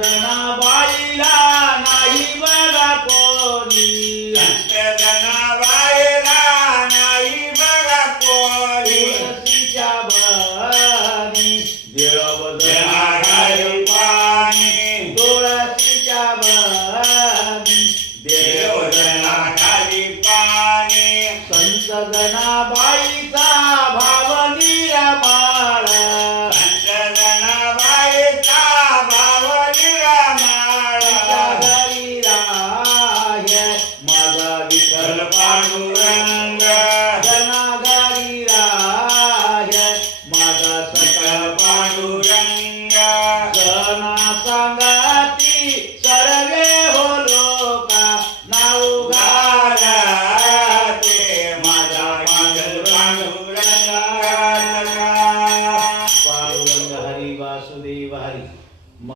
जनाबाईला नाही बघा कोणी, संत जनाबाईला नाही बघा कोणी, तुळशीच्या भवानी देव जनाबाई पाणी, तुळशीच्या भवानी देव जनाबाई पाणी, संत जनाबाईचा भाव निरामाळ, संत जनाबाईचा भाव निरामाळ, घरी राहे माझा विठ्ठल पांडुरंग, जना घरी राहे माझा सखा